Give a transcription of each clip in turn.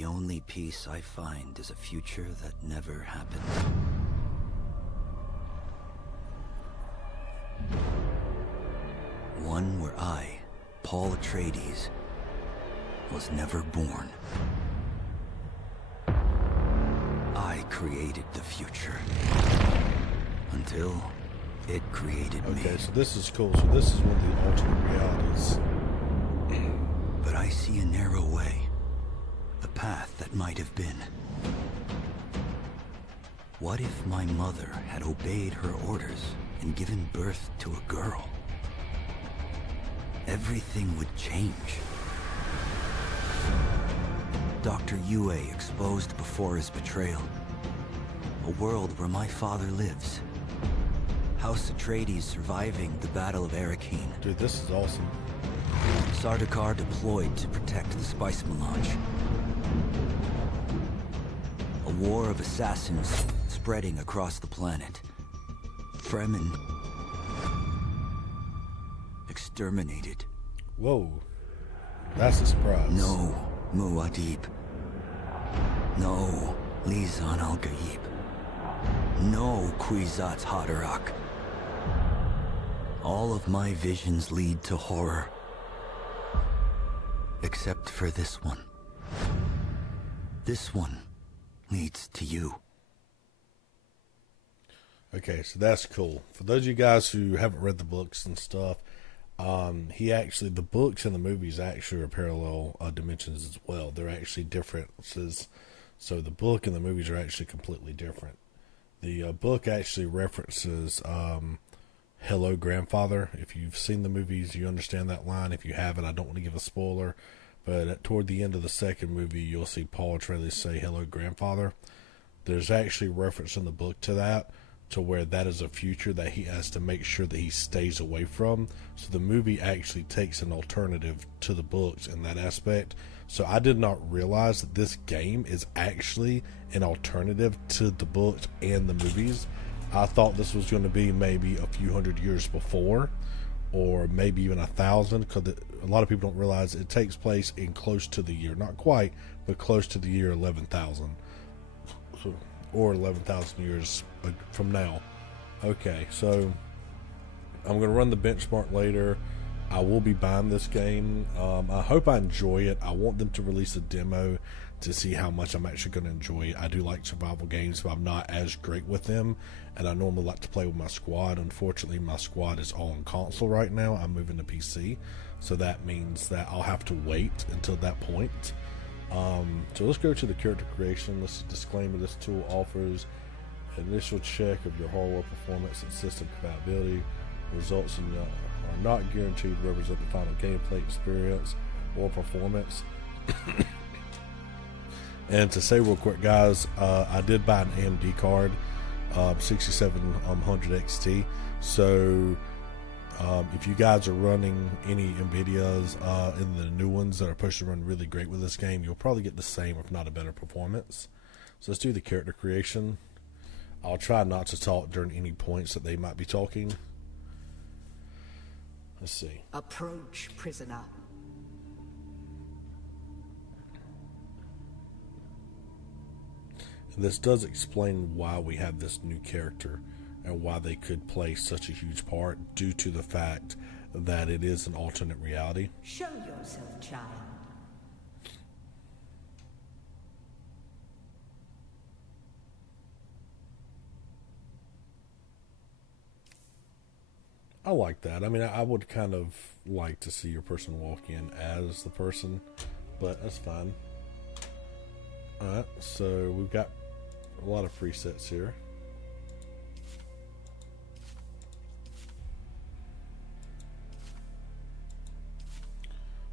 The only peace I find is a future that never happened. One where I, Paul Atreides, was never born. I created the future. Until it created me. Okay, so this is cool. So this is one of the alternate realities. But I see a narrow way. A path that might have been. What if my mother had obeyed her orders and given birth to a girl? Everything would change. Dr. Yue exposed before his betrayal. A world where my father lives. House Atreides surviving the Battle of Arrakeen. Dude, this is awesome. Sardaukar deployed to protect the spice melange. A war of assassins spreading across the planet. Fremen exterminated. Whoa. That's a surprise. No Muad'Dib. No Lisan al-Gaib. No Kwisatz Haderach. All of my visions lead to horror. Except for this one. This one leads to you. Okay, so that's cool. For those of you guys who haven't read the books and stuff, the books and the movies actually are parallel dimensions as well. They're actually differences. So the book and the movies are actually completely different. The book actually references Hello Grandfather. If you've seen the movies, you understand that line. If you haven't, I don't want to give a spoiler. But toward the end of the second movie, you'll see Paul Atreides say Hello Grandfather. There's actually reference in the book to that, to where that is a future that he has to make sure that he stays away from. So the movie actually takes an alternative to the books in that aspect. So I did not realize that this game is actually an alternative to the books and the movies. I thought this was going to be maybe a few hundred years before, or maybe even 1,000, because a lot of people don't realize it takes place in close to the year, not quite, but close to the year 11,000. Or 11,000 years from now. Okay, so I'm going to run the benchmark later. I will be buying this game. I hope I enjoy it. I want them to release a demo to see how much I'm actually going to enjoy it. I do like survival games, but I'm not as great with them, and I normally like to play with my squad. Unfortunately, my squad is all on console right now. I'm moving to PC, so that means that I'll have to wait until that point. So let's go to the character creation. Let's disclaimer: this tool offers initial check of your hardware performance and system compatibility. Results are not guaranteed to represent the final gameplay experience or performance. And to say real quick, guys, I did buy an AMD card, 6700 XT. So if you guys are running any NVIDIAs in the new ones that are supposed to run really great with this game, you'll probably get the same, if not a better performance. So let's do the character creation. I'll try not to talk during any points that they might be talking. Let's see. Approach, prisoner. And this does explain why we have this new character and why they could play such a huge part, due to the fact that it is an alternate reality. Show yourself, child. I like that. I mean, I would kind of like to see your person walk in as the person, but that's fine. Alright, so we've got a lot of presets here.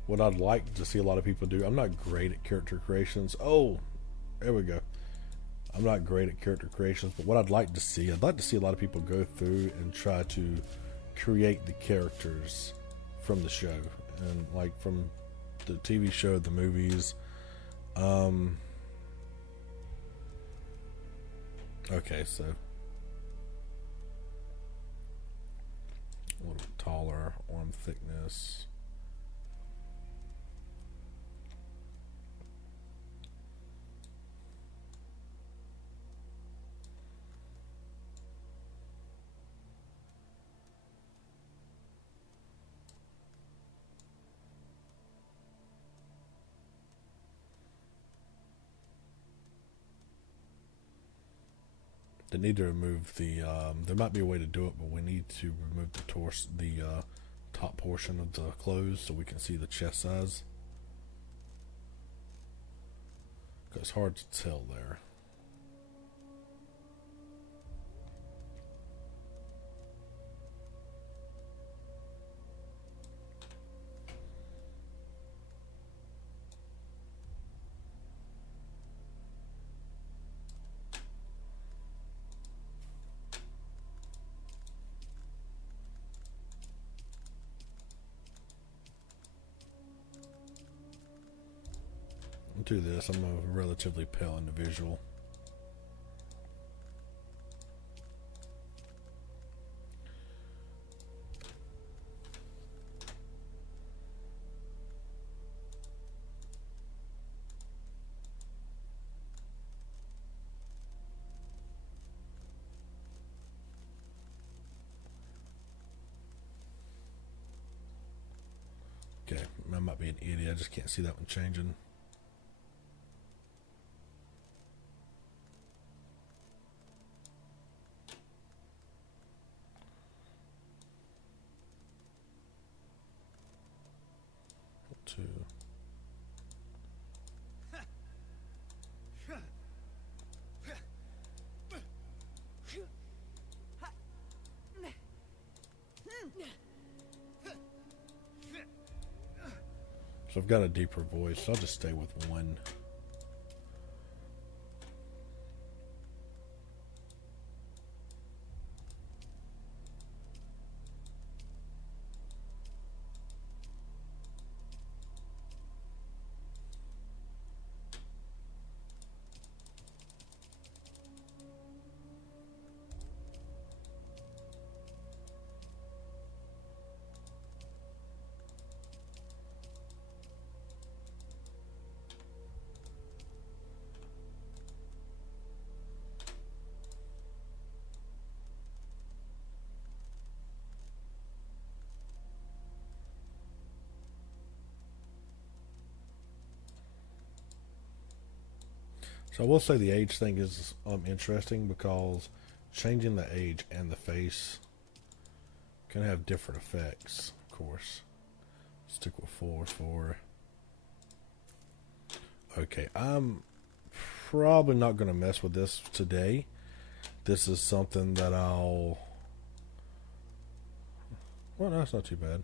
What I'd like to see a lot of people do, I'm not great at character creations. Oh, there we go. I'm not great at character creations, but what I'd like to see a lot of people go through and try to create the characters from the show, and like from the TV show, the movies. Okay, so a little taller, arm thickness. They need to remove the. There might be a way to do it, but we need to remove the top portion of the clothes so we can see the chest size. Cause it's hard to tell there. Do this. I'm a relatively pale individual. Okay, I might be an idiot. I just can't see that one changing. Two. So I've got a deeper voice, so I'll just stay with one. So I will say the age thing is interesting because changing the age and the face can have different effects, of course. Stick with 4. Okay, I'm probably not going to mess with this today. This is something that I'll... Well, no, that's not too bad.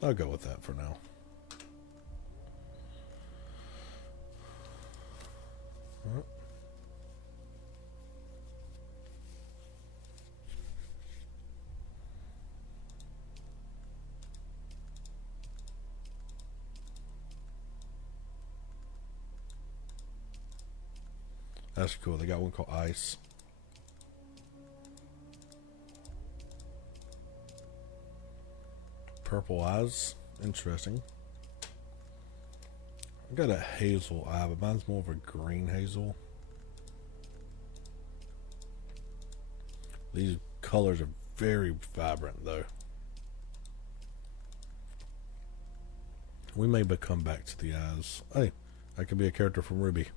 I'll go with that for now. That's cool. They got one called Ice. Purple eyes. Interesting. I got a hazel eye, but mine's more of a green hazel. These colors are very vibrant, though. We may come back to the eyes. Hey, that could be a character from Ruby.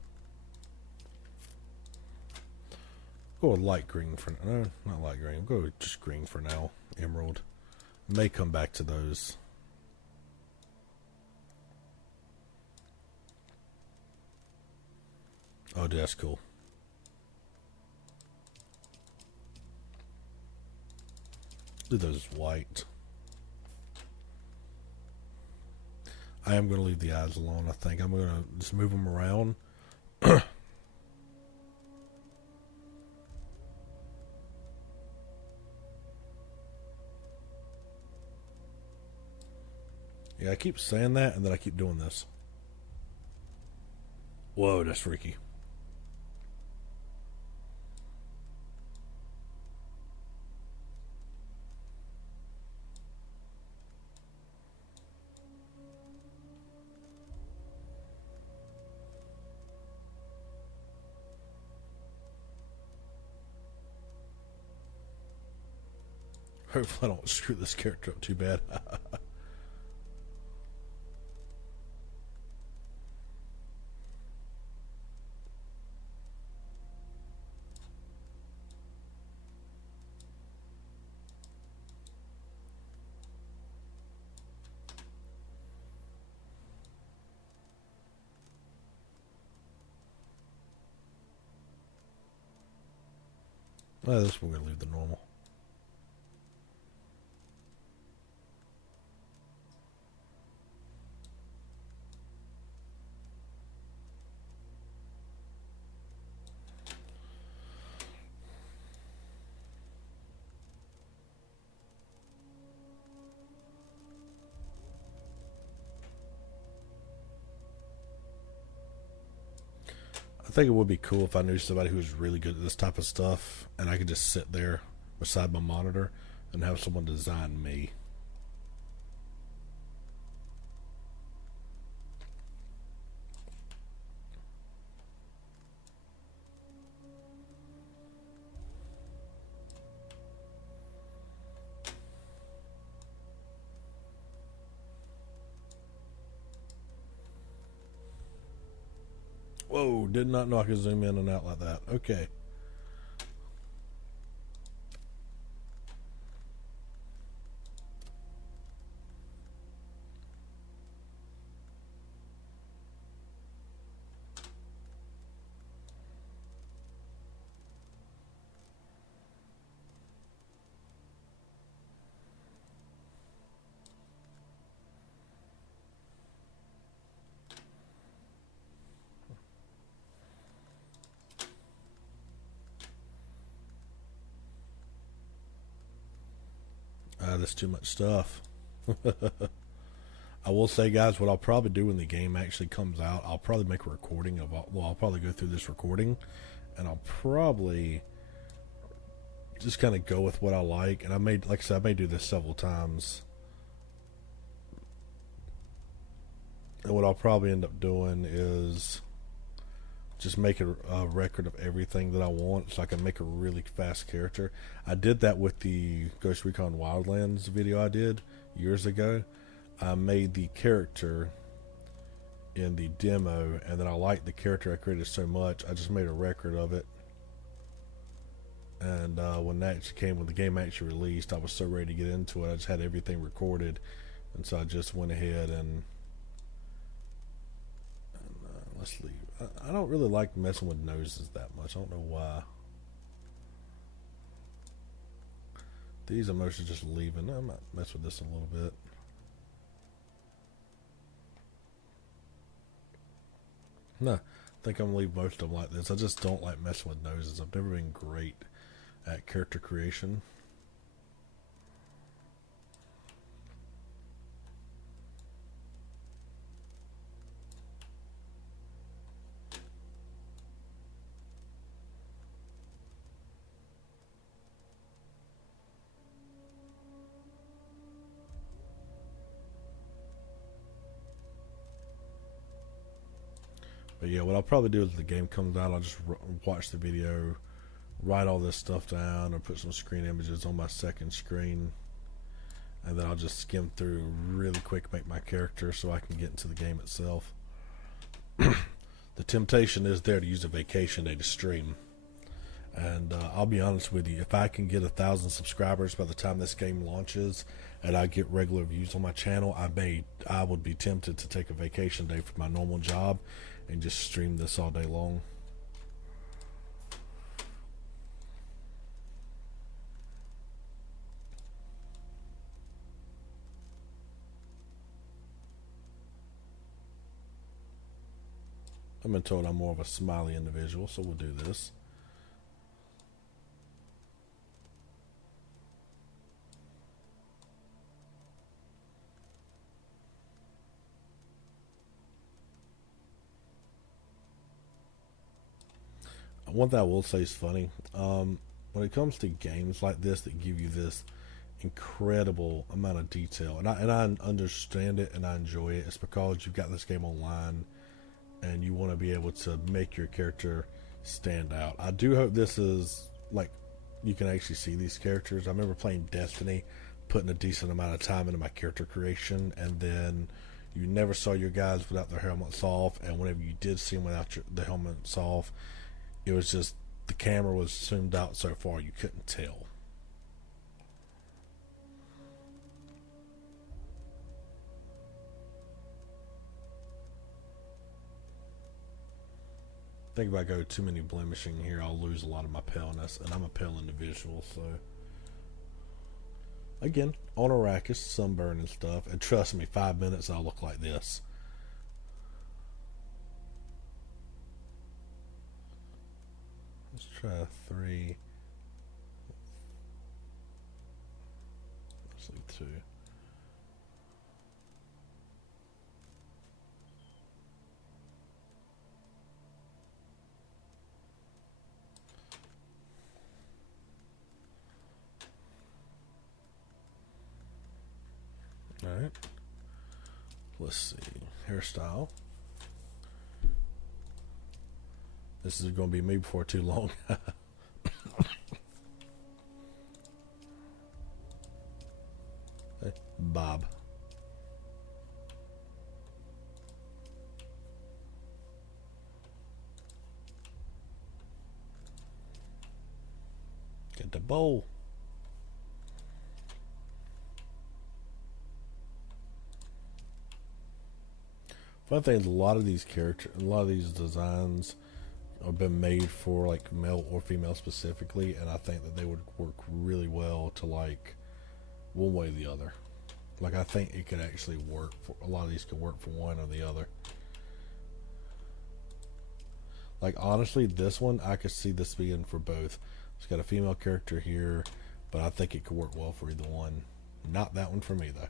Go with light green for no, not light green. Go with just green for now. Emerald. May come back to those. Oh, dude, that's cool. Do those white. I am going to leave the eyes alone, I think. I'm going to just move them around. Yeah, I keep saying that, and then I keep doing this. Whoa, that's freaky. Hopefully I don't screw this character up too bad. This one we're going to leave the normal. I think it would be cool if I knew somebody who was really good at this type of stuff, and I could just sit there beside my monitor and have someone design me. Whoa, did not know I could zoom in and out like that. Okay. That's too much stuff. I will say, guys, what I'll probably do when the game actually comes out, I'll probably make a recording of all, well, I'll probably go through this recording, and I'll probably just kind of go with what I like. And I may, like I said, I may do this several times. And what I'll probably end up doing is just make a record of everything that I want, so I can make a really fast character. I did that with the Ghost Recon Wildlands video I did years ago. I made the character in the demo, and then I liked the character I created so much, I just made a record of it. And when the game actually released, I was so ready to get into it. I just had everything recorded, and so I just went ahead and let's leave. I don't really like messing with noses that much. I don't know why. These emotions just leaving. I might mess with this a little bit. No, I think I'm gonna leave most of them like this. I just don't like messing with noses. I've never been great at character creation. But yeah, what I'll probably do is the game comes out, I'll just watch the video write all this stuff down or put some screen images on my second screen, and then I'll just skim through really quick, make my character so I can get into the game itself. The temptation is there to use a vacation day to stream, and I'll be honest with you, if I can get 1,000 subscribers by the time this game launches and I get regular views on my channel, I would be tempted to take a vacation day from my normal job and just stream this all day long. I've been told I'm more of a smiley individual, so we'll do this. One thing I will say is funny. When it comes to games like this that give you this incredible amount of detail, and I understand it and I enjoy it, it's because you've got this game online and you want to be able to make your character stand out. I do hope this is like you can actually see these characters. I remember playing Destiny, putting a decent amount of time into my character creation, and then you never saw your guys without their helmets off, and whenever you did see them without the helmets off, it was just the camera was zoomed out so far you couldn't tell. I think if I go too many blemishing here, I'll lose a lot of my paleness, and I'm a pale individual, so again, on Arrakis, sunburn and stuff, and trust me, 5 minutes I'll look like this. Let's try 3. Let's leave 2. Alright. Let's see. Hairstyle. This is going to be me before too long. Hey, Bob. Get the bowl. One thing is, a lot of these designs have been made for like male or female specifically, and I think that they would work really well to like one way or the other. Like I think it could actually work for a lot of these could work for one or the other. Like honestly, this one I could see this being for both. It's got a female character here, but I think it could work well for either one. Not that one for me though.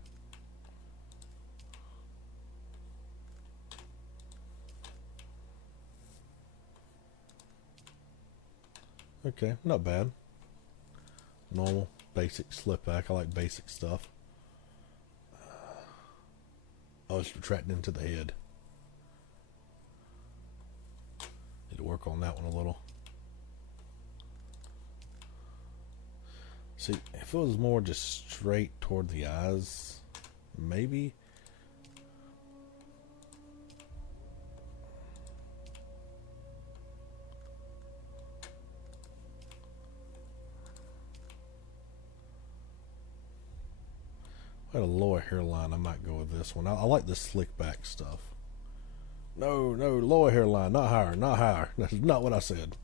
Okay, not bad. Normal, basic slip back. I like basic stuff. Oh, it's retracting into the head. Need to work on that one a little. See, if it was more just straight toward the eyes, maybe. I had a lower hairline. I might go with this one. I like the slick back stuff. No, lower hairline, not higher, not higher. That's not what I said.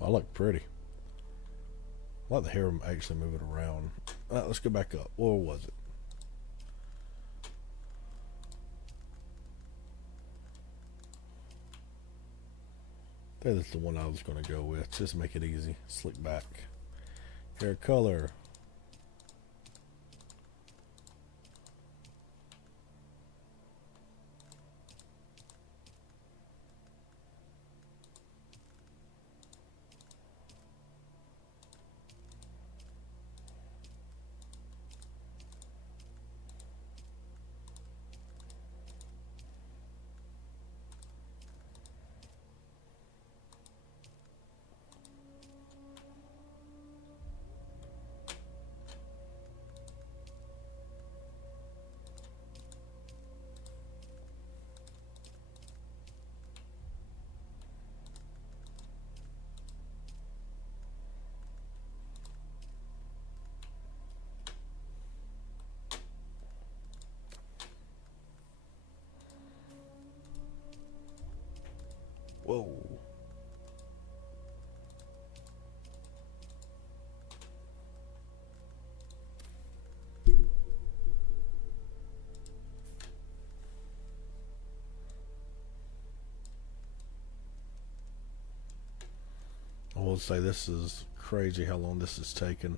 I look pretty. I like the hair actually moving around. Let's go back up. Or was it? I think that's the one I was going to go with. Just make it easy. Slick back. Hair color. Whoa. I will say this is crazy how long this has taken.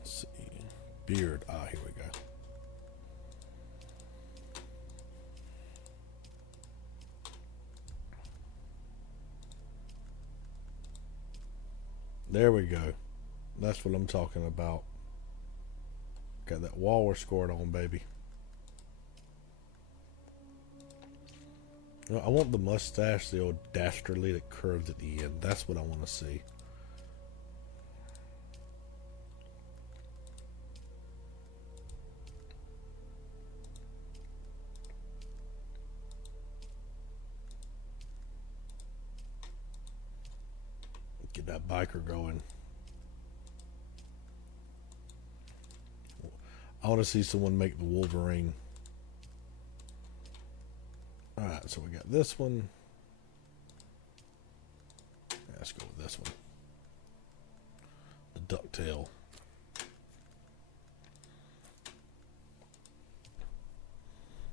Let's see. Beard. Ah, here we go. There we go. That's what I'm talking about. Got that walrus scored on, baby. You know, I want the mustache, the old dastardly that curved at the end. That's what I want to see. Get that biker going. I want to see someone make the Wolverine. Alright, so we got this one. Let's go with this one. The ducktail.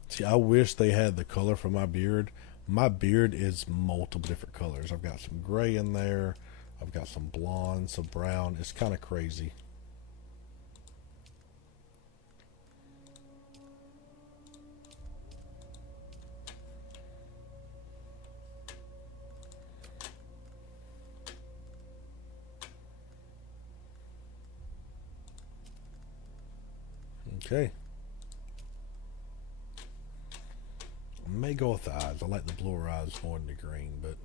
See, I wish they had the color for my beard. My beard is multiple different colors. I've got some gray in there. I've got some blonde, some brown. It's kind of crazy. Okay. I may go with the eyes. I like the bluer eyes more than the green, but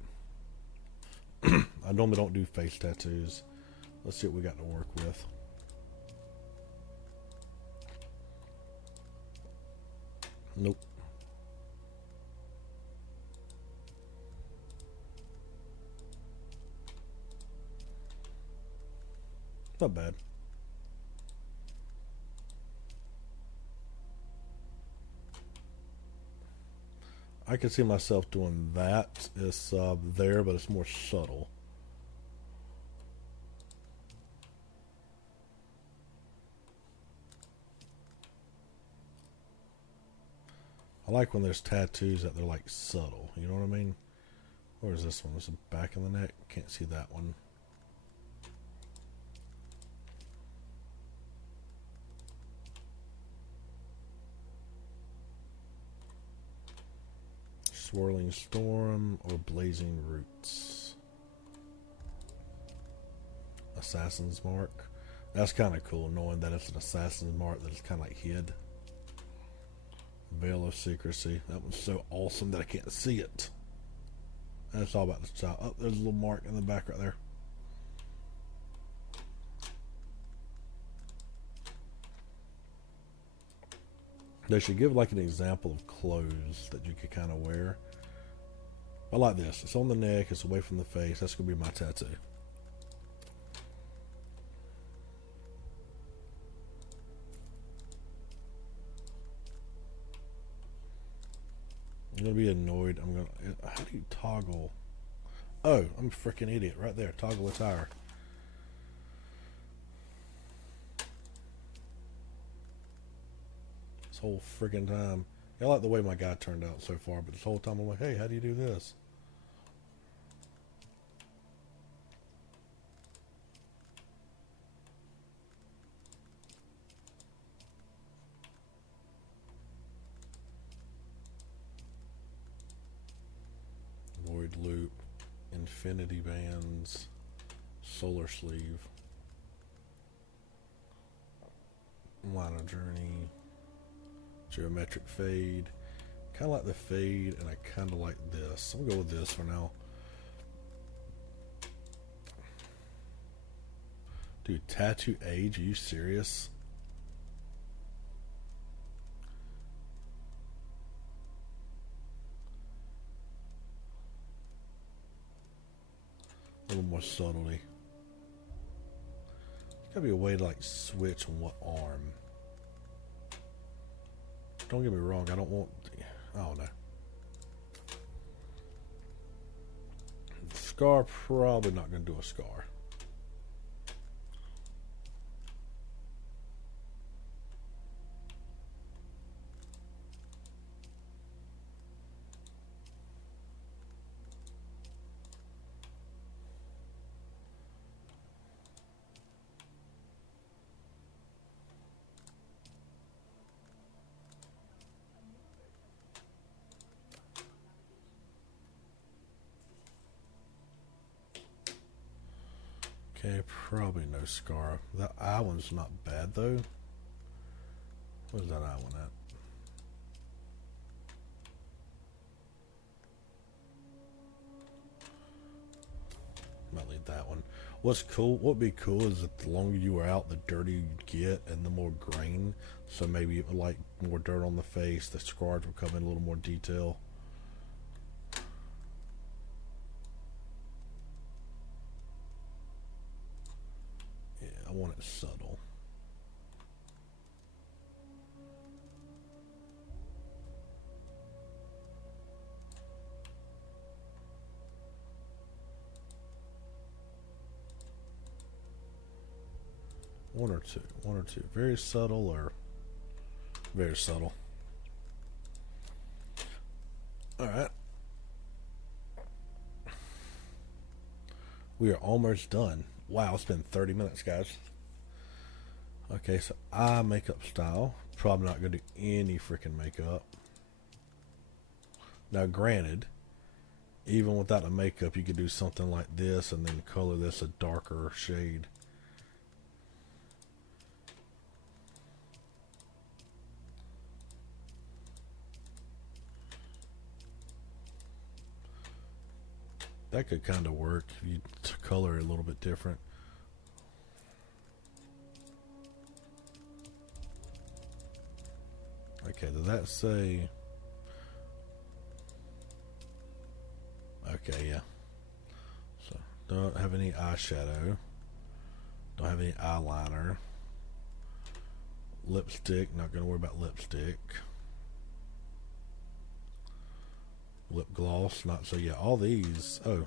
I normally don't do face tattoos. Let's see what we got to work with. Nope. Not bad. I can see myself doing that. It's there, but it's more subtle. I like when there's tattoos that they're like subtle. You know what I mean? Where is this one? This is back of the neck. Can't see that one. Swirling Storm or Blazing Roots. Assassin's Mark. That's kind of cool, knowing that it's an assassin's mark that is kind of like hid. Veil of Secrecy. That one's so awesome that I can't see it. And it's all about the child. Oh, there's a little mark in the back right there. They should give like an example of clothes that you could kind of wear. I like this. It's on the neck. It's away from the face. That's going to be my tattoo. I'm going to be annoyed. I'm going to... How do you toggle? Oh, I'm a freaking idiot. Right there. Toggle attire. Whole friggin' time. I like the way my guy turned out so far, but this whole time I'm like, hey, how do you do this? Void loop, infinity bands, solar sleeve. Line of journey. Geometric fade. Kind of like the fade, and I kind of like this. I'm going to go with this for now. Dude, tattoo age? Are you serious? A little more subtlety. There's gotta be a way to like switch on what arm. Don't get me wrong, I don't want. I don't know. Scar, probably not gonna do a scar. Okay, probably no scar. That eye one's not bad though. Where's that eye one at? Might leave that one. What's cool? What'd be cool is that the longer you were out, the dirtier you'd get, and the more grain. So maybe like more dirt on the face. The scars will come in a little more detail. I want it subtle. One or two. Very subtle or very subtle. Alright. We are almost done. Wow, it's been 30 minutes, guys. Okay, so eye makeup style. Probably not going to do any freaking makeup. Now, granted, even without the makeup, you could do something like this and then color this a darker shade. That could kind of work if you color it a little bit different. Okay, does that say? Okay, yeah. So, don't have any eyeshadow. Don't have any eyeliner. Lipstick, not going to worry about lipstick. Lip gloss, not so. Yeah, all these. Oh,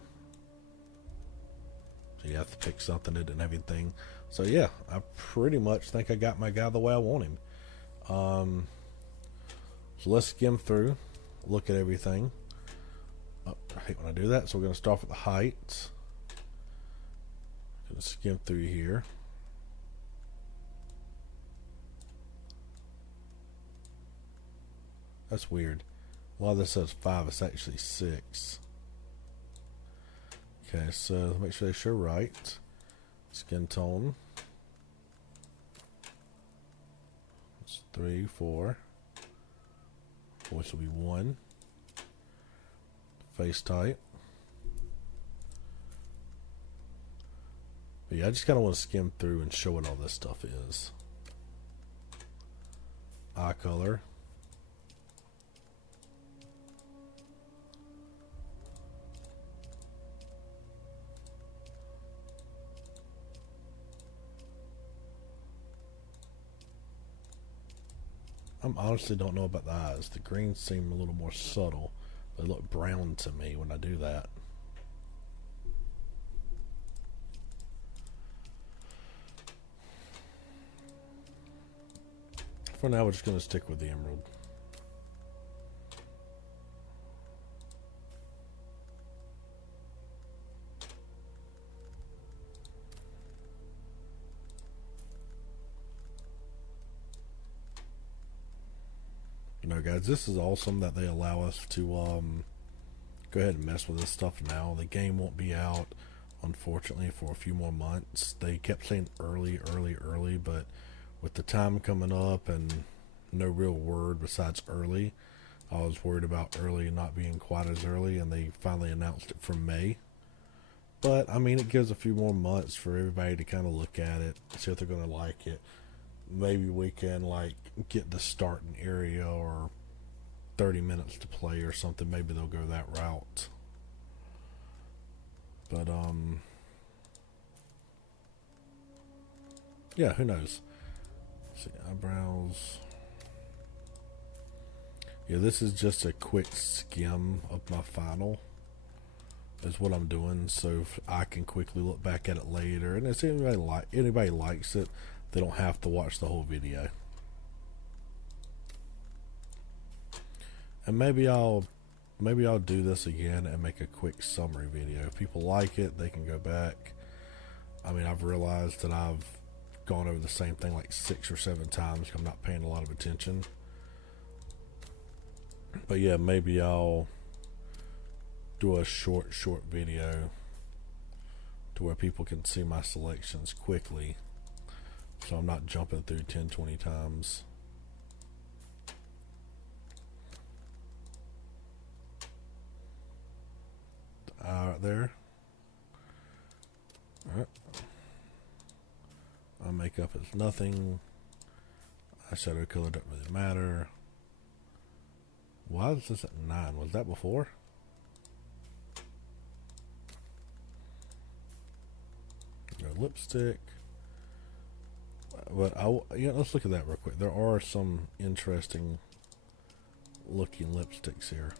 so you have to pick something that didn't have anything. So yeah, I pretty much think I got my guy the way I want him. So let's skim through, look at everything. Oh, I hate when I do that. So we're going to start with the height. Going to skim through here. That's weird. A lot of this says 5, it's actually 6. Okay, so make sure they show right. Skin tone. It's 3, 4. Voice will be 1. Face type. But yeah, I just kind of want to skim through and show what all this stuff is. Eye color. I honestly don't know about the eyes. The greens seem a little more subtle. They look brown to me when I do that. For now, we're just going to stick with the emerald. You know, guys, this is awesome that they allow us to go ahead and mess with this stuff now. The game won't be out, unfortunately, for a few more months. They kept saying early, but with the time coming up and no real word besides early. I was worried about early not being quite as early, and they finally announced it for May. But, I mean, it gives a few more months for everybody to kind of look at it, see if they're going to like it. Maybe we can, like, get the starting area or 30 minutes to play or something. Maybe they'll go that route. But, yeah, who knows? Let's see, eyebrows. Yeah, this is just a quick skim of my final. Is what I'm doing, so I can quickly look back at it later. And if anybody likes it, they don't have to watch the whole video. And maybe I'll do this again and make a quick summary video. If people like it, they can go back. I mean, I've realized that I've gone over the same thing like 6 or 7 times. I'm not paying a lot of attention. But yeah, maybe I'll do a short video to where people can see my selections quickly, so I'm not jumping through 10-20 times. The eye right there. Alright. My makeup is nothing. Eyeshadow color doesn't really matter. Why is this at 9? Was that before? No lipstick. But let's look at that real quick. There are some interesting looking lipsticks here.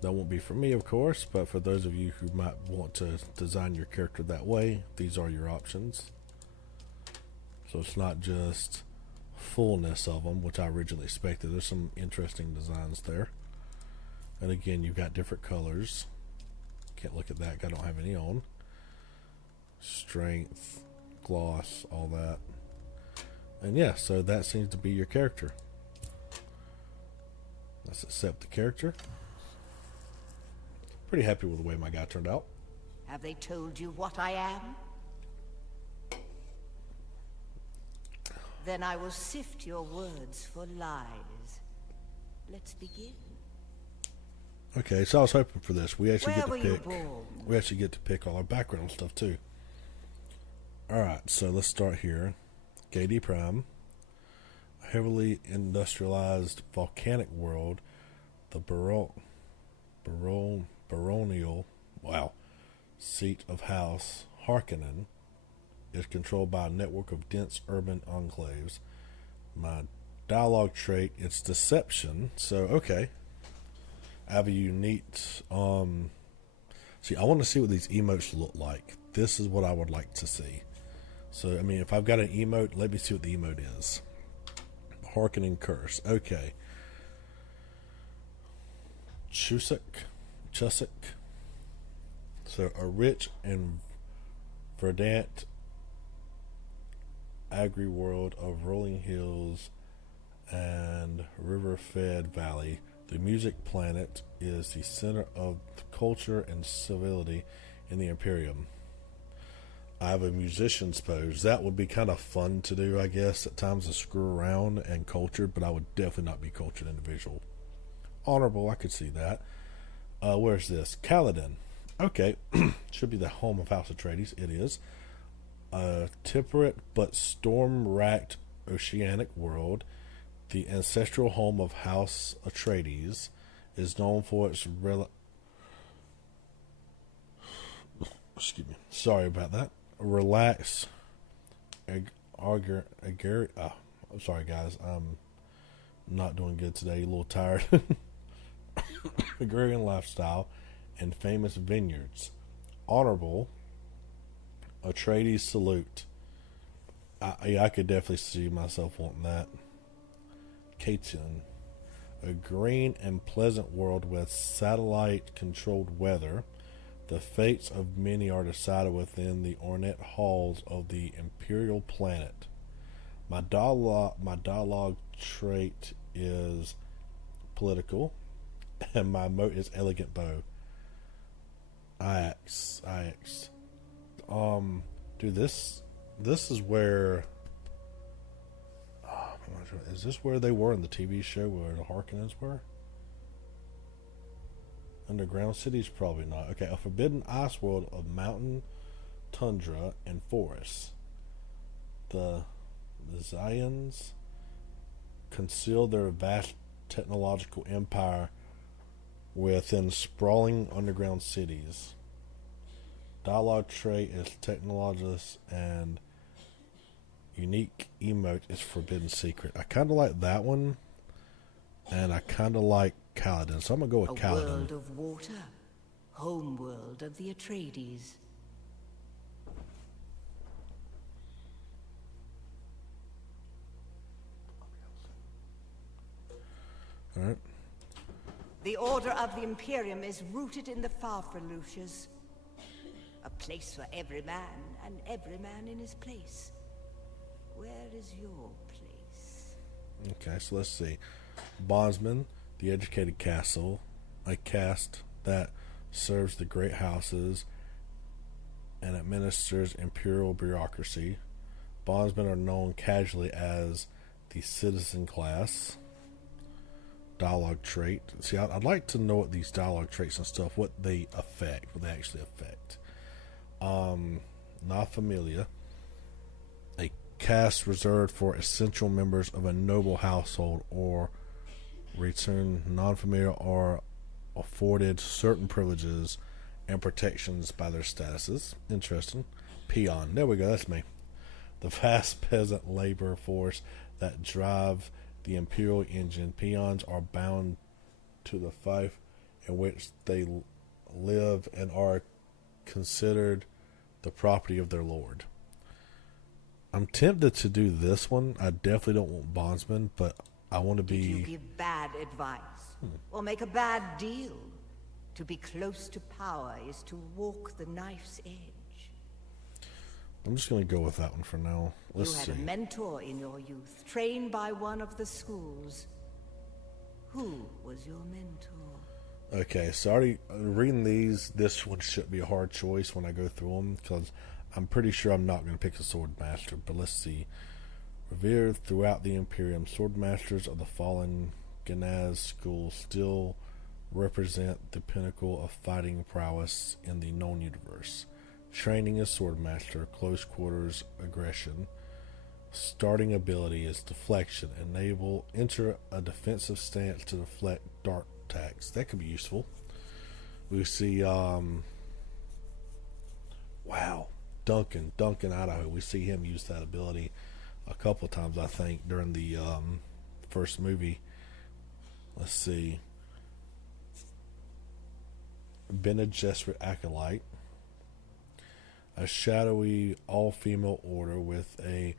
That won't be for me, of course, but for those of you who might want to design your character that way, these are your options. So it's not just fullness of them, which I originally expected. There's some interesting designs there. And again, you've got different colors. Can't look at that, I don't have any on. Strength, gloss, all that. And yeah, so that seems to be your character. Let's accept the character. Pretty happy with the way my guy turned out. Have they told you what I am? Then I will sift your words for lies. Let's begin. Okay, so I was hoping for this. We actually Where get were to you pick. born? We actually get to pick all our background stuff too. All right, so let's start here. KD Prime, a heavily industrialized volcanic world. The baronial, seat of House Harkonnen is controlled by a network of dense urban enclaves. My dialogue trait, it's deception. So okay, I have a unique. See, I want to see what these emotes look like. This is what I would like to see. So I mean, if I've got an emote, let me see what the emote is. Harkonnen curse. Okay. Chusuk. So a rich and verdant agri-world of rolling hills and river-fed valley. The music planet is the center of culture and civility in the Imperium. I have a musician's pose. That would be kind of fun to do, I guess, at times, to screw around and cultured, but I would definitely not be cultured individual. Honorable, I could see that. Where's this? Kaladin. Okay, should be the home of House Atreides. It is. A temperate but storm-racked oceanic world. The ancestral home of House Atreides is known for its excuse me. Sorry about that. Relaxed. I'm sorry, guys. I'm not doing good today. A little tired. Agrarian lifestyle and famous vineyards. Honorable. Atreides salute. I could definitely see myself wanting that. Katian. A green and pleasant world with satellite-controlled weather. The fates of many are decided within the ornate halls of the imperial planet. My dialogue trait is political, and my moat is elegant bow. IX. Dude, this this is where. Is this where they were in the TV show where the Harkonnens were? Underground cities? Probably not. Okay, a forbidden ice world of mountain, tundra, and forests. The Zions conceal their vast technological empire within sprawling underground cities. Dialogue trait is technologist and unique emote is forbidden secret. I kind of like that one, and I kind of like Kaladin, so I'm gonna go with A Kaladin. world of water, home world of the Atreides. All right. The order of the Imperium is rooted in the Farfreluches. A place for every man, and every man in his place. Where is your place? Okay, so let's see. Bondsman, the educated castle, a caste that serves the great houses and administers imperial bureaucracy. Bondsmen are known casually as the citizen class. Dialogue trait. See, I'd like to know what these dialogue traits and stuff, what they affect, what they actually affect. La Familia, a caste reserved for essential members of a noble household or return non-familiar are afforded certain privileges and protections by their statuses. Interesting. Peon. There we go. That's me. The vast peasant labor force that drive the imperial engine. Peons are bound to the fief in which they live and are considered the property of their lord. I'm tempted to do this one. I definitely don't want bondsman, but I want to be... Did you give bad advice? Or make a bad deal? To be close to power is to walk the knife's edge. I'm just going to go with that one for now. Let's You see. had a mentor in your youth, trained by one of the schools. Who was your mentor? Okay, so already reading these, this one should be a hard choice when I go through them, because I'm pretty sure I'm not going to pick a sword master, but let's see. Revered throughout the Imperium, sword masters of the fallen Ganaz school still represent the pinnacle of fighting prowess in the known universe. Training as swordmaster, close quarters aggression. Starting ability is deflection. Enter a defensive stance to deflect dart attacks. That could be useful. We see Duncan, Idaho. We see him use that ability a couple of times, I think, during the first movie. Let's see. Bene Gesserit Acolyte. A shadowy, all-female order with a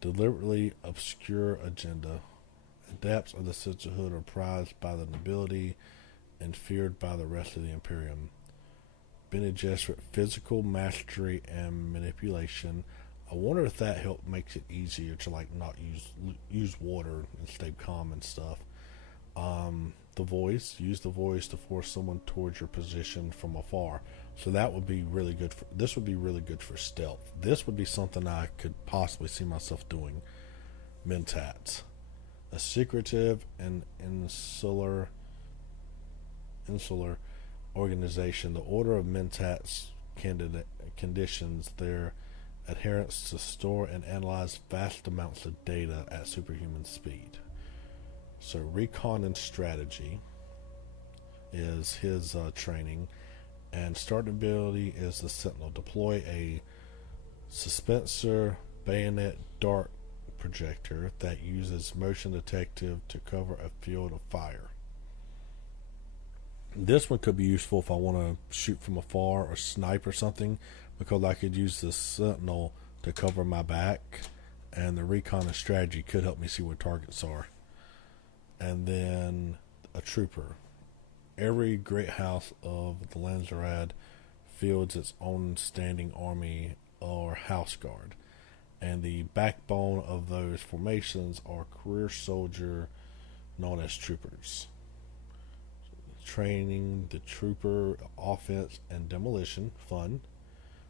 deliberately obscure agenda. Adepts of the sisterhood are prized by the nobility and feared by the rest of the Imperium. Bene Gesserit, physical mastery and manipulation. I wonder if that makes it easier to not use water and stay calm and stuff. The voice, use the voice to force someone towards your position from afar. So that would be really good. This would be really good for stealth. This would be something I could possibly see myself doing. Mentats, a secretive and insular organization. The Order of Mentats conditions their adherents to store and analyze vast amounts of data at superhuman speed. So recon and strategy is his training, and starting ability is the Sentinel. Deploy a suspensor bayonet dart projector that uses motion detective to cover a field of fire. This one could be useful if I want to shoot from afar or snipe or something, because I could use the Sentinel to cover my back, and the recon and strategy could help me see where targets are. And then a trooper. Every great house of the Lanzarad fields its own standing army or house guard, and the backbone of those formations are career soldier known as troopers. Training the trooper, offense and demolition, fun.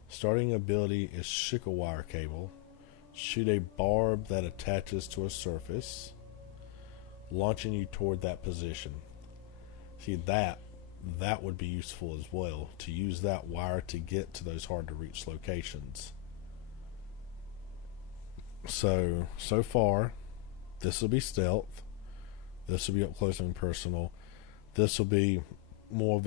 Starting ability is Shikawire Cable. Shoot a barb that attaches to a surface, launching you toward that position. See, that would be useful as well, to use that wire to get to those hard to reach locations. So far, this will be stealth. This will be up close and personal. This will be more of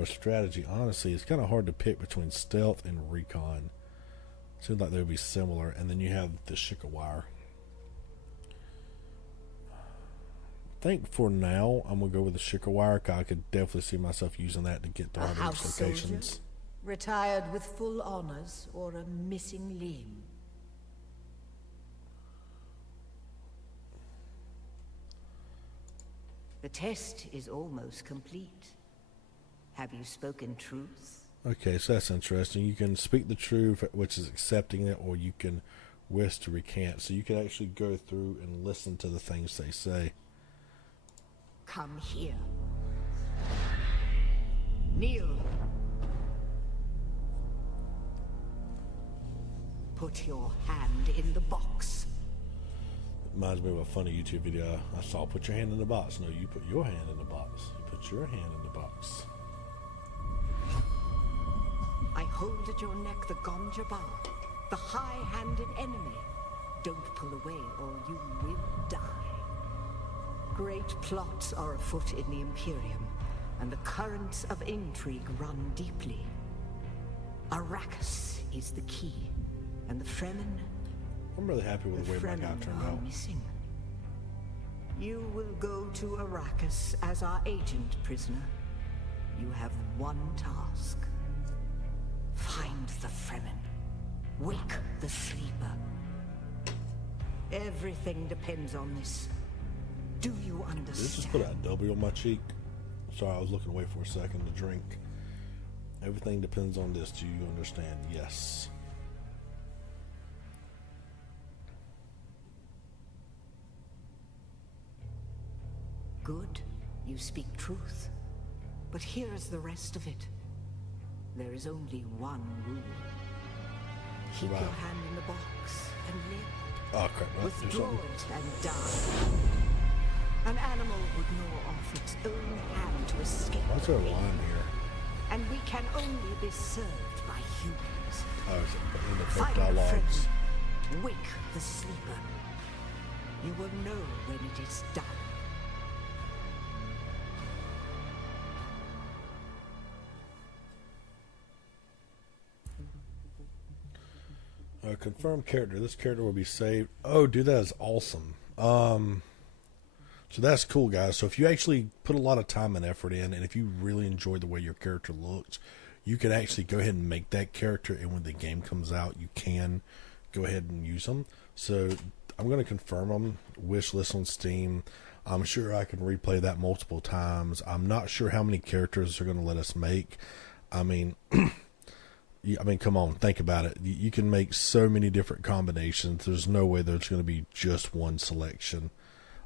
a strategy. Honestly, it's kind of hard to pick between stealth and recon. Seems like they would be similar. And then you have the Shika wire. I think for now I'm gonna go with the Shika wire, 'cause I could definitely see myself using that to get to A hard house locations. soldier, retired with full honors, or a missing limb. The test is almost complete. Have you spoken truth? Okay, so that's interesting. You can speak the truth, which is accepting it, or you can wish to recant. So you can actually go through and listen to the things they say. Come here. Kneel. Put your hand in the box. Reminds me of a funny YouTube video I saw. Put your hand in the box. No, you put your hand in the box. You put your hand in the box. I hold at your neck the Gonja bar, the high-handed enemy. Don't pull away or you will die. Great plots are afoot in the Imperium, and the currents of intrigue run deeply. Arrakis is the key, and the Fremen, I'm really happy with the way my guy turned out. missing. You will go to Arrakis as our agent, prisoner. You have one task. Find the Fremen. Wake the sleeper. Everything depends on this. Do you Did understand? this just put a W on my cheek? Sorry, I was looking away for a second to drink. Everything depends on this. Do you understand? Yes. Good. You speak truth. But here is the rest of it. There is only one rule. Keep Survive. your hand in the box and live. Oh crap! No, do Withdraw something. it and die. An animal would gnaw off its own hand to escape. What's our the pain. line here? And we can only be served by humans. Oh, it's in the Find quick the dialogues. friend. Wake the sleeper. You will know when it is done. Confirmed character. This character will be saved. Oh, dude, that is awesome. So that's cool, guys. So if you actually put a lot of time and effort in, and if you really enjoy the way your character looks, you can actually go ahead and make that character, and when the game comes out, you can go ahead and use them. So I'm going to confirm them. Wish list on Steam. I'm sure I can replay that multiple times. I'm not sure how many characters they're going to let us make. I mean, come on, think about it. You can make so many different combinations. There's no way there's going to be just one selection.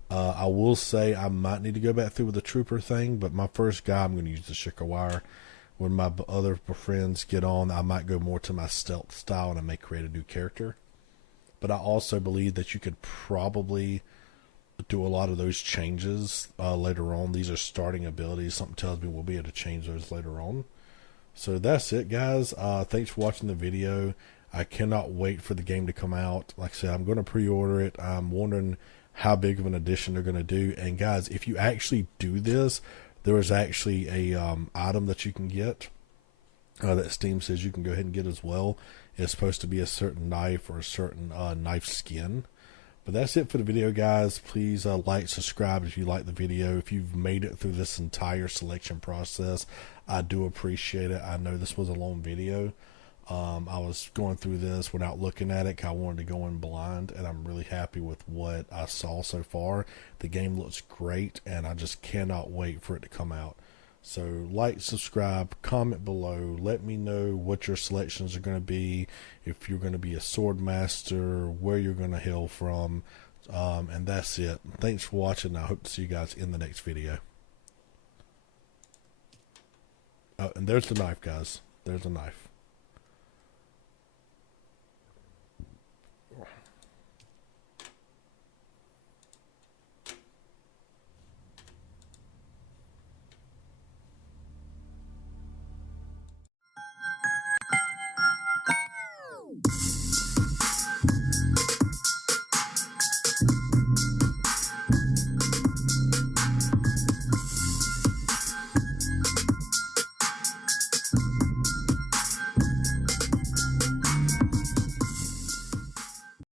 I will say I might need to go back through with the trooper thing, but my first guy, I'm going to use the Shika wire. When my other friends get on, I might go more to my stealth style, and I may create a new character. But I also believe that you could probably do a lot of those changes later on. These are starting abilities. Something tells me we'll be able to change those later on. So that's it, guys. Thanks for watching the video. I cannot wait for the game to come out. Like I said, I'm going to pre-order it. I'm wondering how big of an edition they're going to do. And guys, if you actually do this, there is actually a item that you can get that Steam says you can go ahead and get as well. It's supposed to be a certain knife or a certain knife skin. But that's it for the video, guys. Please like, subscribe if you like the video. If you've made it through this entire selection process, I do appreciate it. I know this was a long video. I was going through this without looking at it. I wanted to go in blind, and I'm really happy with what I saw so far. The game looks great, and I just cannot wait for it to come out. So like, subscribe, comment below. Let me know what your selections are going to be, if you're going to be a sword master, where you're going to hail from. And that's it. Thanks for watching. I hope to see you guys in the next video. Oh, and there's the knife, guys. There's the knife.